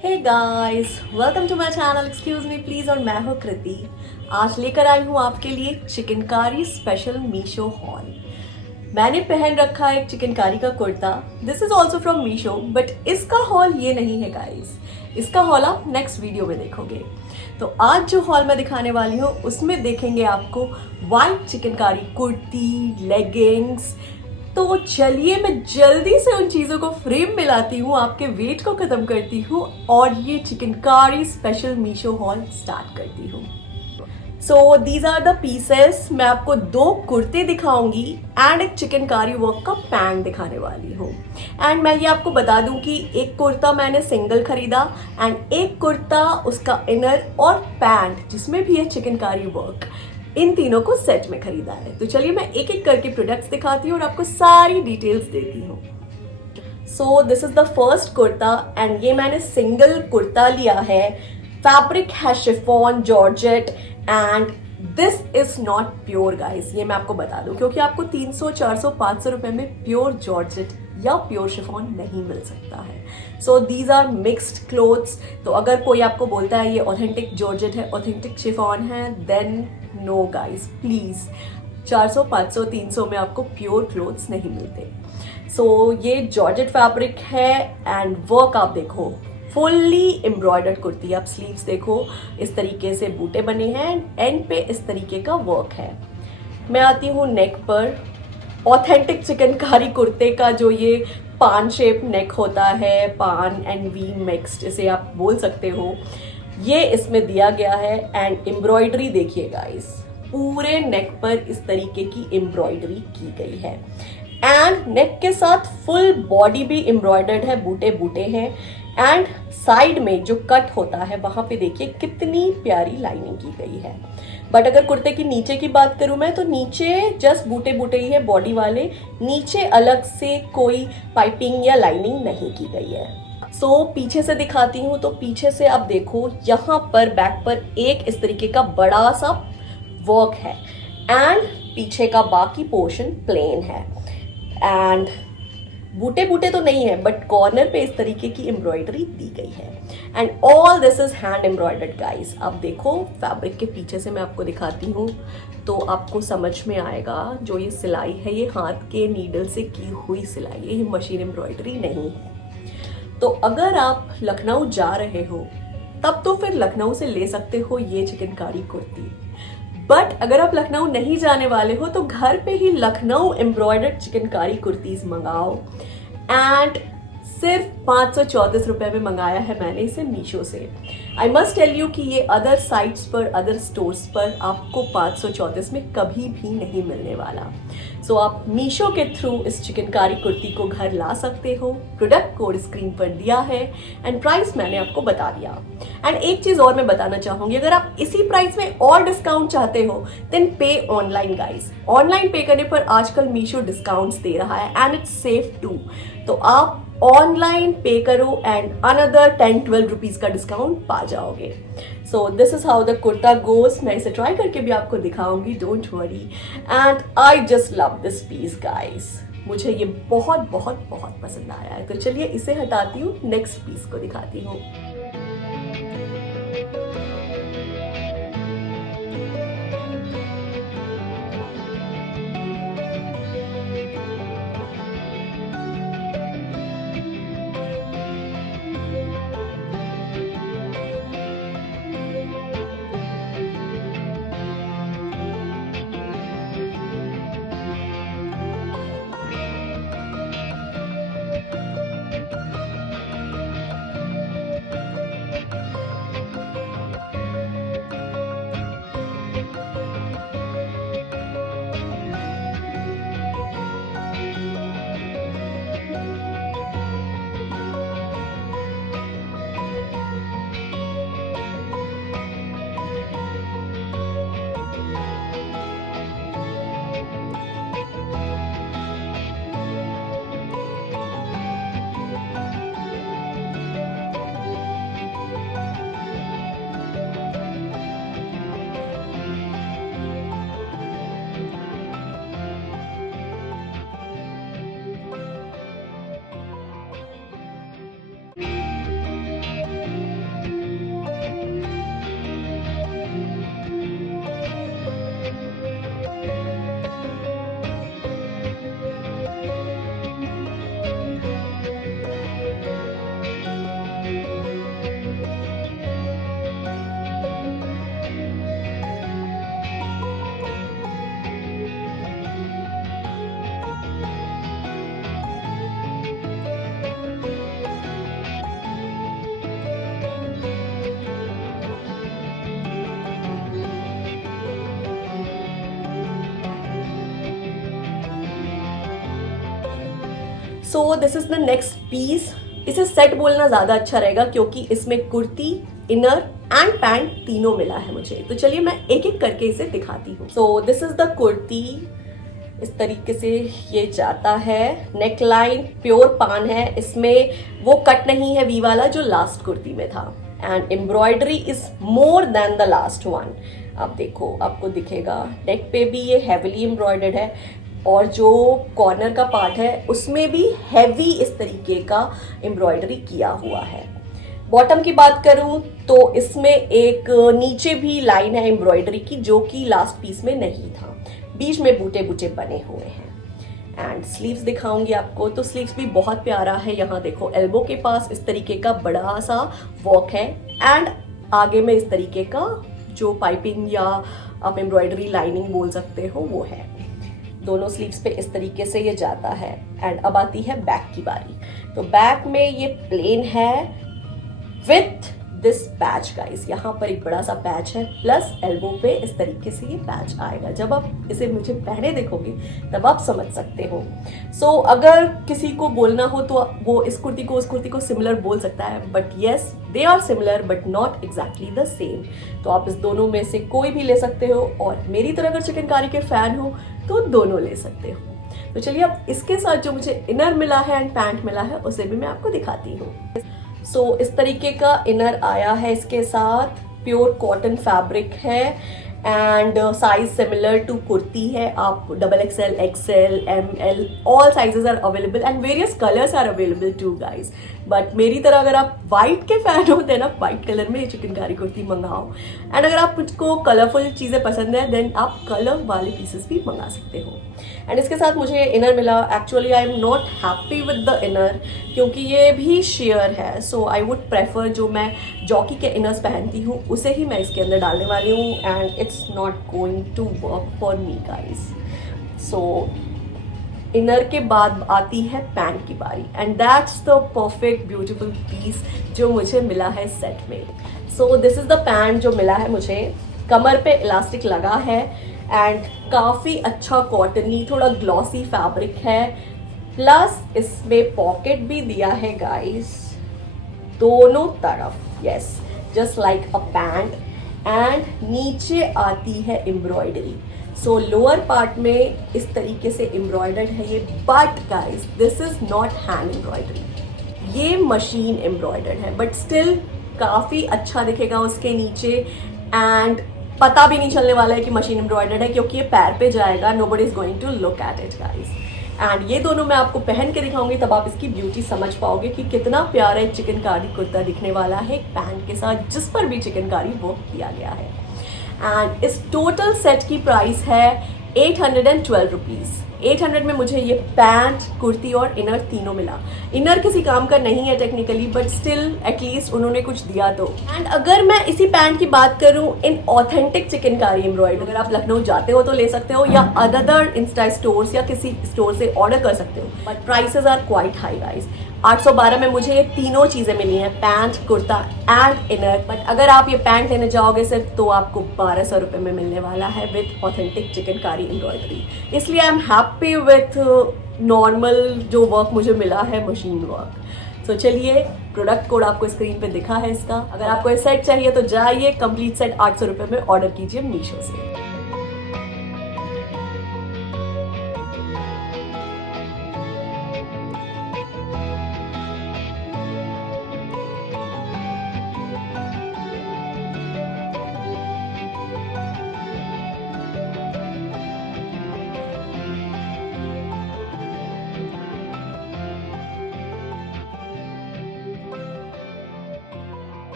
Hey guys, welcome to my channel excuse me please. और मैं हूँ कृति। आज लेकर आई हूँ आपके लिए चिकनकारी स्पेशल मीशो हॉल। मैंने पहन रखा है एक चिकनकारी का kurta. This is also from Meesho, but इसका हॉल ये नहीं है गाइस। इसका हॉल आप नेक्स्ट वीडियो में देखोगे। तो आज जो हॉल मैं दिखाने वाली हूँ उसमें देखेंगे आपको वाइट चिकनकारी कुर्ती, लेगिंग्स। तो चलिए मैं जल्दी से उन चीज़ों को फ्रेम में लाती हूँ, आपके वेट को ख़त्म करती हूँ और ये chikankari special Meesho haul start करती हूँ। So these are the pieces. मैं आपको 2 कुर्ते दिखाऊंगी एंड एक चिकनकारी वर्क का पैंट दिखाने वाली हूँ। एंड मैं ये आपको बता दूं कि एक कुर्ता मैंने सिंगल खरीदा एंड एक कुर्ता उसका इनर और पैंट जिसमें भी है चिकनकारी वर्क, इन तीनों को सेट में खरीदा है। तो चलिए मैं एक एक करके प्रोडक्ट्स दिखाती हूँ और आपको सारी डिटेल्स देती हूँ। So this is the first kurta and ये मैंने सिंगल कुर्ता लिया है। फैब्रिक है chiffon georgette and this is not pure guys, ये मैं आपको बता दूं क्योंकि आपको 300, 400, 500 रुपए में प्योर जॉर्जेट या प्योर शिफॉन नहीं मिल सकता है। So these are mixed clothes. तो अगर कोई आपको बोलता है ये ऑथेंटिक जॉर्जेट है, ऑथेंटिक शिफॉन है, देन नो गाइस प्लीज। 400, 500, 300 में आपको प्योर क्लोथ्स नहीं मिलते। सो ये जॉर्जेट फैब्रिक है एंड वर्क आप देखो, फुल्ली एम्ब्रॉयडर्ड कुर्ती। आप स्लीव्स देखो, इस तरीके से बूटे बने हैं, एंड पे इस तरीके का वर्क है। मैं आती हूँ नेक पर। ऑथेंटिक चिकनकारी कुर्ते का जो ये पान शेप नेक होता है, पान एंड वी मिक्स्ड इसे आप बोल सकते हो, ये इसमें दिया गया है। एंड एम्ब्रॉयडरी देखिए गाइस, पूरे नेक पर इस तरीके की एम्ब्रॉयडरी की गई है एंड नेक के साथ फुल बॉडी भी एम्ब्रॉयडर्ड है, बूटे बूटे हैं। एंड साइड में जो कट होता है वहां पे देखिए कितनी प्यारी लाइनिंग की गई है। बट अगर कुर्ते की नीचे की बात करूं मैं, तो नीचे जस्ट बूटे बूटे ही है बॉडी वाले, नीचे अलग से कोई पाइपिंग या लाइनिंग नहीं की गई है। सो पीछे से दिखाती हूँ। तो पीछे से आप देखो, यहाँ पर बैक पर एक इस तरीके का बड़ा सा वर्क है एंड पीछे का बाकी पोर्शन प्लेन है एंड बूटे बूटे तो नहीं है बट कॉर्नर पे इस तरीके की एम्ब्रॉयडरी दी गई है and all this is hand embroidered guys. आप देखो फैब्रिक के पीछे से मैं आपको दिखाती हूँ तो आपको समझ में आएगा। जो ये सिलाई है ये हाथ के नीडल से की हुई सिलाई है, ये मशीन एम्ब्रॉयडरी नहीं है। तो अगर आप लखनऊ जा रहे हो तब तो फिर लखनऊ से ले सकते हो ये चिकनकारी कुर्ती। बट अगर आप लखनऊ नहीं जाने वाले हो तो घर पे ही लखनऊ एम्ब्रॉयडर्ड चिकनकारी कुर्तीज मंगाओ। एंड सिर्फ 534 रुपए में मंगाया है मैंने इसे मीशो से। आई मस्ट टेल यू कि ये अदर साइट्स पर, अदर स्टोर्स पर आपको 534 में कभी भी नहीं मिलने वाला। सो आप मीशो के थ्रू इस चिकनकारी कुर्ती को घर ला सकते हो। प्रोडक्ट कोड स्क्रीन पर दिया है एंड प्राइस मैंने आपको बता दिया। एंड एक चीज और मैं बताना चाहूंगी, अगर आप इसी प्राइस में और डिस्काउंट चाहते हो देन पे ऑनलाइन गाइस। ऑनलाइन पे करने पर आजकल मीशो डिस्काउंट्स दे रहा है एंड इट्स सेफ टू। तो आप ऑनलाइन पे करो एंड अनदर 10-12 रुपीज का डिस्काउंट पा जाओगे। So this is how the kurta goes. मैं इसे ट्राई करके भी आपको दिखाऊंगी, don't worry. And I just love this piece guys, मुझे ये बहुत बहुत बहुत पसंद आया है। तो चलिए इसे हटाती हूँ, नेक्स्ट पीस को दिखाती हूँ। So this is the next piece. इसे सेट बोलना ज्यादा अच्छा रहेगा क्योंकि इसमें कुर्ती, इनर एंड पैंट तीनों मिला है मुझे। तो चलिए मैं एक एक करके इसे दिखाती हूँ। So this is the kurti, इस तरीके से ये जाता है। नेक लाइन प्योर पान है, इसमें वो कट नहीं है वी वाला जो लास्ट कुर्ती में था। And embroidery is more than the last one. आप देखो, आपको दिखेगा नेक पे भी ये हैवीली एम्ब्रॉयडर्ड है, और जो कॉर्नर का पार्ट है उसमें भी हैवी इस तरीके का एम्ब्रॉयडरी किया हुआ है। बॉटम की बात करूं तो इसमें एक नीचे भी लाइन है एम्ब्रॉयडरी की जो कि लास्ट पीस में नहीं था, बीच में बूटे बूटे बने हुए हैं। एंड स्लीव्स दिखाऊंगी आपको, तो स्लीव्स भी बहुत प्यारा है। यहाँ देखो एल्बो के पास इस तरीके का बड़ा सा वर्क है, एंड आगे में इस तरीके का जो पाइपिंग या आप एम्ब्रॉयडरी लाइनिंग बोल सकते हो वो है। दोनों स्लीव्स पे इस तरीके से ये जाता है। एंड अब आती है बैक की बारी। तो बैक में ये प्लेन है विथ दिस पैच गाइस। यहाँ पर एक बड़ा सा पैच है, प्लस एल्बो पे इस तरीके से ये पैच आएगा। जब आप इसे मुझे पहने देखोगे तब आप समझ सकते हो। सो अगर किसी को बोलना हो तो वो इस कुर्ती को उस कुर्ती को सिमिलर बोल सकता है, but yes they are similar but not exactly the same. तो आप इस दोनों में से कोई भी ले सकते हो, और मेरी तरह अगर चिकनकारी के फैन हो तो दोनों ले सकते हो। तो चलिए अब इसके साथ जो मुझे इनर मिला है एंड पैंट मिला है उसे भी मैं आपको दिखाती हूँ। सो इस तरीके का इनर आया है इसके साथ, प्योर कॉटन फैब्रिक है, and size similar to kurti है। आप XXL, XL, ML all sizes are available and various colours are available too guys. But मेरी तरह अगर आप व्हाइट के फैन होते हैं ना, व्हाइट कलर में ये चिकनकारी कुर्ती मंगाओ। एंड अगर आप मुझको कलरफुल चीज़ें पसंद है देन आप कलर वाले पीसेस भी मंगा सकते हो। एंड इसके साथ मुझे इनर मिला। Actually I am not happy with the inner क्योंकि ये भी शेयर है। सो आई वुड प्रेफर जो मैं जॉकी के इनर्स पहनती हूँ उसे ही मैं इसके अंदर डालने वाली हूँ, and it's not going to work for me guys. So inner के बाद आती है पैंट की बारी, and that's the perfect beautiful piece जो मुझे मिला है सेट में। So this is the pant जो मिला है मुझे। कमर पे इलास्टिक लगा है, एंड काफ़ी अच्छा कॉटनी थोड़ा ग्लॉसी फैब्रिक है, प्लस इसमें पॉकेट भी दिया है गाइस दोनों तरफ। Yes, just like a pant. And नीचे आती है एम्ब्रॉयडरी। सो लोअर पार्ट में इस तरीके से एम्ब्रॉयडर्ड है ये, but guys this is not hand embroidery, ये मशीन एम्ब्रॉयडर्ड है, बट स्टिल काफ़ी अच्छा दिखेगा उसके नीचे। एंड पता भी नहीं चलने वाला है कि मशीन एम्ब्रॉयडर्ड है क्योंकि ये पैर पे जाएगा, nobody is going to look at it guys. And ये दोनों मैं आपको पहन के दिखाऊंगी तब आप इसकी ब्यूटी समझ पाओगे कि कितना प्यारा एक चिकनकारी कुर्ता दिखने वाला है एक पैंट के साथ जिस पर भी चिकनकारी वर्क किया गया है। एंड इस टोटल सेट की प्राइस है 812 रुपीज़। 800 में मुझे ये पैंट, कुर्ती और इनर तीनों मिला। इनर किसी काम का नहीं है टेक्निकली, बट स्टिल एटलीस्ट उन्होंने कुछ दिया तो। एंड अगर मैं इसी पैंट की बात करूं इन ऑथेंटिक चिकनकारी एम्ब्रॉयडरी, अगर आप लखनऊ जाते हो तो ले सकते हो, या अदर इंस्टा स्टोर्स या किसी स्टोर से ऑर्डर कर सकते हो, but prices are quite high guys. 812 में मुझे ये तीनों चीज़ें मिली हैं, pant, kurta and inner. But अगर आप ये पैंट लेने जाओगे सिर्फ तो आपको 1200 रुपये में मिलने वाला है विथ ऑथेंटिक चिकनकारी एम्ब्रॉयडरी। इसलिए I am happy with normal जो वर्क मुझे मिला है, मशीन वर्क। तो चलिए, प्रोडक्ट कोड आपको स्क्रीन पे दिखा है इसका। अगर आपको ये सेट चाहिए तो जाइए, कंप्लीट सेट 800 रुपये में ऑर्डर कीजिए मीशो से।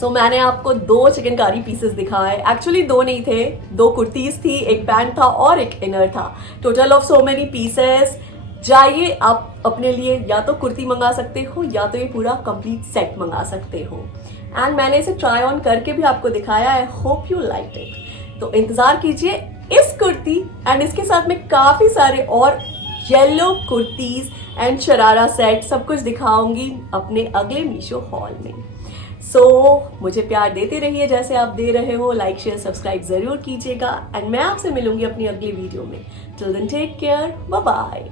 सो मैंने आपको 2 चिकनकारी पीसेस दिखाए, एक्चुअली 2 नहीं थे, 2 कुर्तीज थी, एक पैंट था और एक इनर था, total of so many pieces. जाइए आप अपने लिए या तो कुर्ती मंगा सकते हो या तो ये पूरा कंप्लीट सेट मंगा सकते हो। एंड मैंने इसे ट्राई ऑन करके भी आपको दिखाया, I hope you like it. तो इंतजार कीजिए इस कुर्ती एंड इसके साथ में काफी सारे और yellow kurtis and sharara set सब कुछ दिखाऊंगी अपने अगले मीशो हॉल में। मुझे प्यार देते रहिए जैसे आप दे रहे हो, लाइक शेयर सब्सक्राइब जरूर कीजिएगा एंड मैं आपसे मिलूंगी अपनी अगली वीडियो में। Till then take care, bye bye.